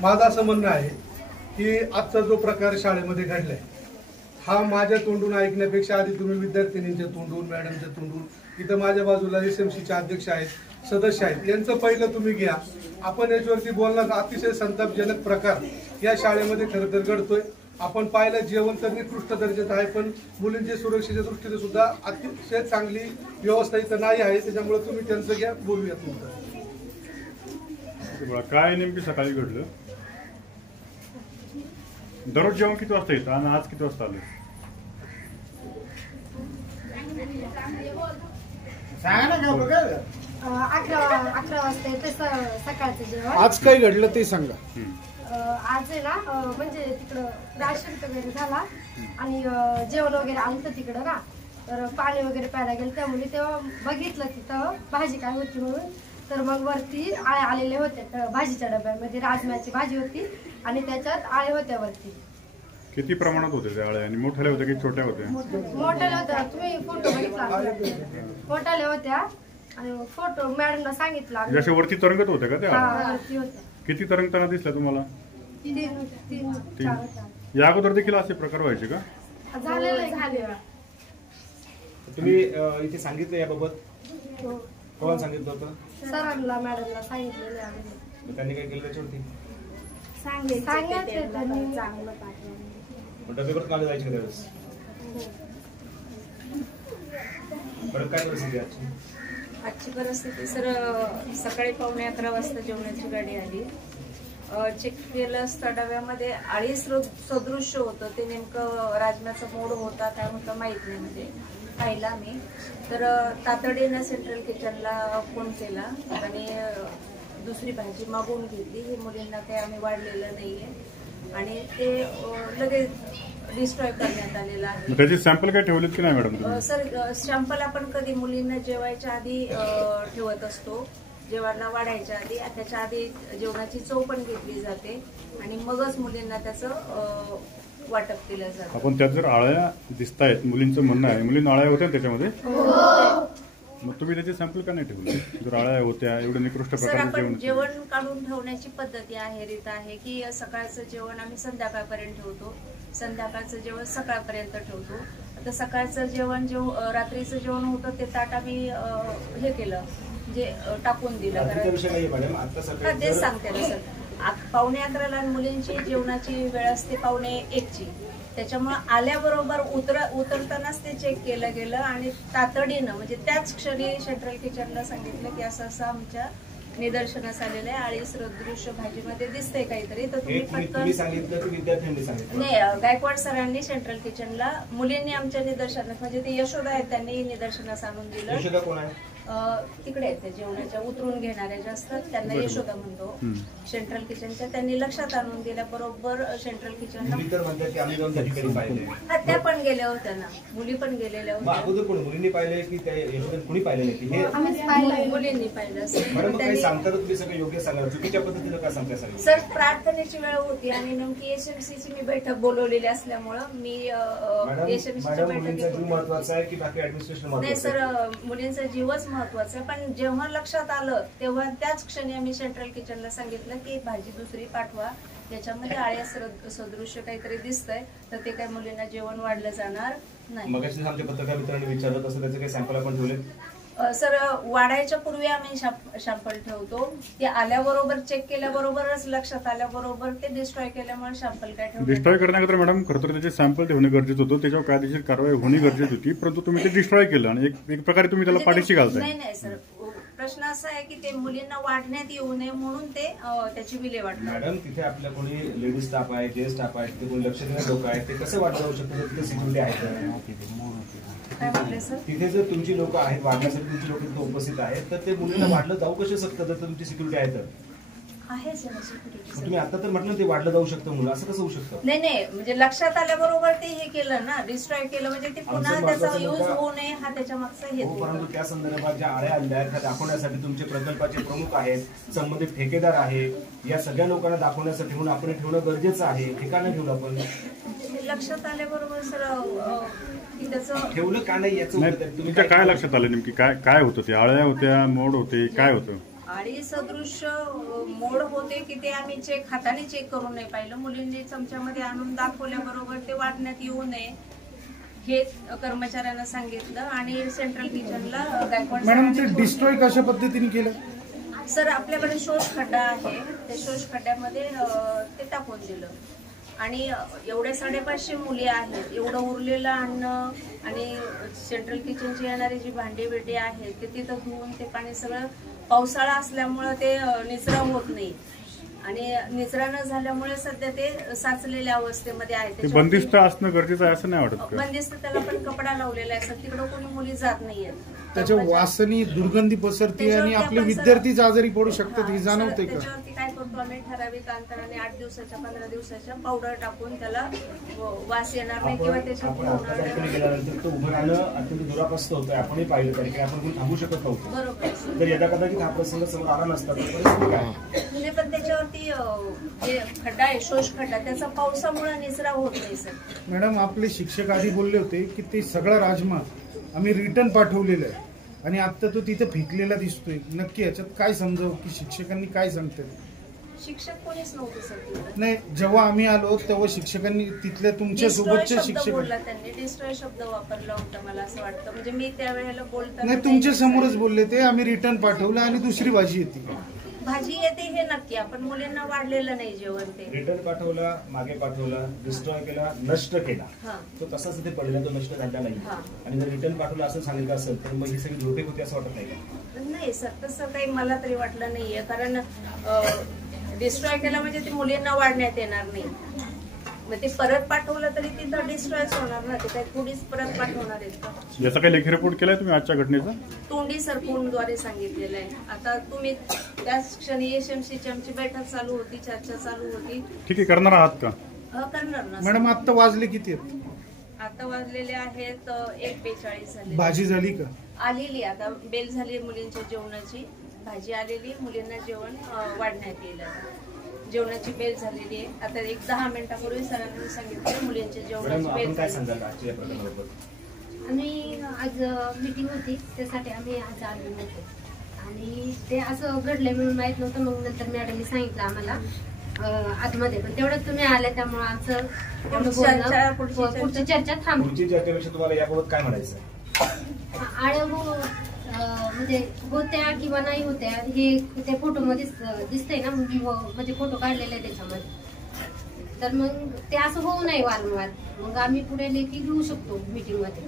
माझं असं म्हणणं आहे की आजचा जो प्रकार शाळेमध्ये घडलाय हा माझ्या तोंडून ऐकण्यापेक्षा आधी तुम्ही विद्यार्थिनींच्या तोंडून, मॅडमच्या तोंडून, इथं माझ्या बाजूला SMCचे अध्यक्ष आहेत, सदस्य आहेत, यांचं पहिलं तुम्ही घ्या. आपण याच्यावरती बोलणार. अतिशय संतापजनक प्रकार या शाळेमध्ये खरं तर घडतोय. आपण पाहिलं जेवण तर निकृष्ट दर्जाचं आहे, पण मुलींच्या सुरक्षेच्या दृष्टीने सुद्धा अतिशय चांगली व्यवस्था इथं नाही आहे. त्याच्यामुळे तुम्ही त्यांचं घ्या, बोलूया तुमचं. काय नेमकी सकाळी घडलं? दररोज जेवण किती वाजता येतं आणि आज किती वाजता आलं? अकरा वाजता येते सकाळचं जेवण. आज काय घडलं ते सांगा. आज आहे ना, म्हणजे तिकडं राशन वगैरे झाला आणि जेवण वगैरे आलं तर तिकडं ना, तर पाणी वगैरे प्यायला गेलं. त्यामुळे तेव्हा बघितलं तिथं भाजी काय होती म्हणून. तर मग वरती आळे आलेले होते भाजीच्या डब्यामध्ये. राजम्याची भाजी होती आणि त्याच्यात आळे होत्या वरती. किती प्रमाणात होते त्या आळ्या? आणि मोठ्या होत्या की छोट्या होत्या? मोठ्या होत्या. तुम्ही फोटो बघितला? मोठ्या होत्या आणि फोटो मॅडमला सांगितला. जसे वरती तरंगत होत्या का त्या? वरती होत्या. किती तरंगताना दिसल्या तुम्हाला? तीन. या अगोदर देखील असे प्रकार व्हायचे का? झाले. तुम्ही इथे सांगितलं याबाबत? कोणाला सांगितलं होतं? सरांना, मॅडमला सांगितलेलं आहे. त्यांनी काय केलं त्याच्यावरती? सांगितलं त्यांनी. चांगलं डबेवर काल जायचे का त्यावेळेस? परत काय परिस्थिती आजची परिस्थिती सर, सकाळी 11:15 वाजता जेवणाची गाडी आली. चेक केलं असता डब्यामध्ये आळी सदृश्य होतं. ते नेमकं राजम्याचा मोड होता काय होतं माहित नाही. म्हणजे पाहिला मी तर तातडीनं सेंट्रल किचनला फोन केला आणि दुसरी भाजी मागवून घेतली. ही मुलींना काही आम्ही वाढलेलं नाहीये आणि ते लगेच डिस्ट्रॉय करण्यात आलेलं आहे. त्याचे सॅम्पल काय ठेवलेत की नाही मॅडम? सर, सॅम्पल आपण कधी मुलींना जेवायच्या आधी ठेवत असतो. जेवणाला वाढायच्या आधी, त्याच्या आधी जेवणाची चव पण घेतली जाते आणि मगच मुलींना त्याचं वाटप केलं जातं. आपण त्यात जर आळ्या दिसतायत, मुलींचं म्हणणं आहे मुलींना आळ्या होत्या त्याच्यामध्ये, मग तुम्ही त्याचे सॅम्पल का नाही ठेवले? जर आळ्या होत्या एवढं निकृष्ट प्रकारचे जेवण काढून ठेवण्याची पद्धती आहे, रीत आहे की सकाळचं जेवण आम्ही संध्याकाळपर्यंत ठेवतो, संध्याकाळचं जेवण सकाळपर्यंत ठेवतो. आता सकाळचं जेवण रात्रीचं जेवण होतं ते ताट आम्ही हे केलं, म्हणजे टाकून दिलं. तेच सांगते ना सर, 11:15 मुलींची जेवणाची वेळ असते 12:45ची. त्याच्यामुळे आल्याबरोबर उतरतानाच ते चेक केलं गेलं आणि तातडीनं म्हणजे त्याच क्षणी सेंट्रल किचनला सांगितलं की असं असं आमच्या निदर्शनास आलेलं आहे, आळी सदृश्य भाजीमध्ये दिसतंय काहीतरी. तर तुम्ही पटकन सांगितलं की विद्यार्थ्यांनी सांगितलं? नाही, गायकवाड सरांनी सेंट्रल किचनला मुलींनी आमच्या निदर्शनास, म्हणजे ते यशोदा आहेत, त्यांनी निदर्शनास आणून दिलं. यशोदा कोण आहे? तिकडे आहेत त्या जेवणाच्या उतरून घेणाऱ्या ज्या असतात त्यांना यशोदा म्हणतो. सेंट्रल किचनच्या त्यांनी लक्षात आणून दिल्याबरोबर सेंट्रल किचनला त्या पण गेल्या होत्या ना, मुली पण गेलेल्या होत्या. अगोदर कोण मुलींनी पाहिले की कुणी पाहिले नाही? मुलींनी पाहिलं. सांगता तुम्ही सगळं योग्य सांगा, चुकीच्या पद्धतीनं काय सांगता? सर, प्रार्थनेची वेळ होती आणि नेमकी SMCची मी बैठक बोलवलेली असल्यामुळं मी SMCच्या बैठकीत महत्वाचा आहे की बाकी ऍडमिनिस्ट्रेशन? नाही सर, मुलींचा जीवच महत्वाचं आहे. पण जेव्हा लक्षात आलं तेव्हा त्याच क्षणी आम्ही सेंट्रल किचनला सांगितलं की भाजी दुसरी पाठवा, त्याच्यामध्ये आळ्या सदृश्य काहीतरी दिसतंय, तर ते काही मुलींना जेवण वाढलं जाणार नाही. मग आमच्या पत्रकार मित्रांनी विचारलं तसं त्याचे काही सॅम्पल आपण ठेवले? सर, वाढायच्या पूर्वी आम्ही सॅम्पल ठेवतो. ते आल्याबरोबर चेक केल्याबरोबरच लक्षात आल्याबरोबर ते डिस्ट्रॉय केल्यामुळे सॅम्पल काय ठेवतो. डिस्ट्रॉय करण्याकरता मॅडम खरं तर त्याचे सॅम्पल ठेवणे गरजेचं होतं, त्याच्यावर कायदेशीर कारवाई होणे गरजेची होती, परंतु तुम्ही ते डिस्ट्रॉय केलं आणि एक प्रकारे तुम्ही त्याला पाठीशी घालताय. नाही सर, प्रश्न असा आहे की ते मुलींना वाढण्यात येऊ नये म्हणून ते त्याची विल्हेवाट. मॅडम, तिथे आपल्या कोणी लेडीज स्टाफ आहे, जे स्टाफ आहे, तिथे कोणी लक्ष देणारे लोक आहेत, ते कसं वाढलं जाऊ शकतं? तिथे सिक्युरिटी आहेत? काय म्हटलं सर? तिथे जर तुमची लोक आहेत, वाढण्यासाठी तुमची लोक तिथे उपस्थित आहेत, तर ते मुलींना वाढलं जाऊ कसं शकतं जर तुमची सिक्युरिटी आहे तर? आहे सर सिक्युरिटी. तुम्ही आता तर म्हटलं ते वाढलं जाऊ शकतं मुलं, असं कसं होऊ शकतं? नाही, म्हणजे लक्षात आल्याबरोबर ते हे केलं ना, डिस्ट्रॉय केलं, म्हणजे ते पुन्हा त्याचा यूज होऊ नये हा त्याच्या मागचा हेतू. परंतु त्या संदर्भात ज्या आळ्या आणल्या आहेत त्या दाखवण्यासाठी तुमचे प्रकल्पाचे प्रमुख आहेत, संबंधित ठेकेदार आहे, या सगळ्या लोकांना दाखवण्यासाठी म्हणून आपण ठेवणं गरजेचं आहे. हे का नाही ठेवलं आपण? लक्षात आल्याबरोबर सर ठेवलं का नाही याचं? तुम्ही काय लक्षात आलं नेमकी? काय होतं? ते आळ्या होत्या, मोड होते, काय होतं? आळी सदृश मोड होते की ते आम्ही हाताने चेक करून नाही पाहिलं. मुलींनी चमच्यामध्ये आणून दाखवल्याबरोबर ते वाटण्यात येऊ नये हे कर्मचाऱ्यांना सांगितलं आणि सेंट्रल किचनला गायकवाड मॅडम ते सरांनी डिस्ट्रॉय कशा पद्धतीने केलं? सर आपल्याकडे शोष खड्डा आहे, त्या शोष खड्ड्यामध्ये ते टाकून दिलं आणि एवढे 550 मुली आहेत, एवढं उरलेलं अन्न आणि सेंट्रल किचनची येणारी जी भांडी बिंडी आहेत ते तिथं धुवून ते पाणी सगळं पावसाळा असल्यामुळं ते निचरा होत नाही आणि निचरा न झाल्यामुळे सध्या ते साचलेल्या अवस्थेमध्ये आहे. ते बंदिस्त असणं गरजेचं आहे असं नाही वाटत का? बंदिस्त त्याला पण कपडा लावलेला आहे सर, तिकडं कोणी मुली जात नाहीयेत. त्याच्या वासनी दुर्गंधी पसरते आणि आपले विद्यार्थीच आजारी पडू शकतात हे जाणवते का? त्याच्यावरती काय करतो आम्ही ठराविक अंतराने 8 दिवसाच्या 15 दिवसाच्या पावडर टाकून त्याला वास येणार नाही किंवा त्याच्यात आपण आता ठिकाणी गेल्यानंतर तो उभं राहणं अत्यंत दुरापास्त होतंय. आपणही पाहिलं तरी की आपण कोणी थांबू शकत नव्हतो. बरोबर आहे सर. जर यदा कदाचित हा प्रसंग समोर आला नसता तर परिस्थिती काय? म्हणजे पण त्याच्यावरती जे खड्डा आहे शोष खड्डा त्याचा पावसामुळे निचरा होत नाही सर. मॅडम आपले शिक्षक आधी बोलले होते की ते सगळा राजमा आम्ही रिटर्न पाठवलेला आहे आणि आता तो तिथे फेकलेला दिसतोय. नक्की याच्यात काय समजावं की शिक्षकांनी काय सांगतात? शिक्षक कोणीच नव्हते सर तिथं. नाही, जेव्हा आम्ही आलो तेव्हा शिक्षकांनी तिथल्या तुमच्या डिस्ट्रॉय सोबतच्या शब्द शिक्षक बोलला त्यांनी, डिस्ट्रॉय शब्द वापरला होता मला असं वाटतं. म्हणजे मी त्यावेळेला बोलताना नाही तुमच्या समोरच बोलले ते आम्ही रिटर्न पाठवलं आणि दुसरी भाजी येते. भाजी येते हे नक्की, आपण मुलींना वाढलेलं नाही जेवण ते. रिटर्न पाठवला, मागे पाठवला, डिस्ट्रॉय केला, नष्ट केला, हा. तो तसाच तिथे पडला, तो नष्ट झाला नाही. हा. आणि जर रिटर्न पाठवला असं सांगितलं असेल तर मग ही सगळी झोपे होती असं वाटत नाही का? नाही सर तसं काही मला तरी वाटलं नाहीये, कारण डिस्ट्रॉय केला म्हणजे ते मुलींना वाढण्यात येणार नाही. मग ते परत पाठवलं तरी तिथं डिस्ट्रॉयच होणार ना, ते काही थोडीच परत पाठवणार आहेत का? याचा काही लेखी रिपोर्ट केलाय तुम्ही आजच्या घटनेचा? तोंडी सरपवूनद्वारे सांगितलेलं आहे. आता तुम्ही त्याच क्षणी SMCची आमची बैठक चालू होती, चर्चा चालू होती. ठीक आहे, करणार आहात का? करणार ना मॅडम आता वाजले किती आहेत? आता वाजलेले आहेत 1:42 झाले. भाजी झाली का? आलेली आता बेल झाली मुलींच्या जेवणाची, भाजी आलेली, मुलींना जेवण वाढण्यात येईल. जेवणाची बेल झालेली आहे. आता एक 10 मिनिटापूर्वी सरांनी सांगितलं मुलींच्या जेवणाची आपण बेल काय झाली. सांगाल आजच्या या प्रकरणाबद्दल? आम्ही आज मीटिंग होती त्यासाठी आम्ही आज आलो नव्हतो आणि ते असं घडलंय म्हणून माहित नव्हतं. मग नंतर मॅडमनी सांगितलं आम्हाला आतमध्ये, पण तेवढं तुम्ही आले त्यामुळे आमचं एवढं बोलणं पुढची चर्चा थांबली. पुढची चर्चेपेक्षा तुम्हाला याबाबत काय म्हणायचं? आळव म्हणजे होत्या किंवा नाही होत्या हे त्या फोटोमध्ये दिसतंय ना, म्हणजे फोटो काढलेला आहे त्याच्यामध्ये. तर मग ते असं होऊ नये वारंवार. मग आम्ही पुढे लेखी घेऊ शकतो मीटिंग मध्ये.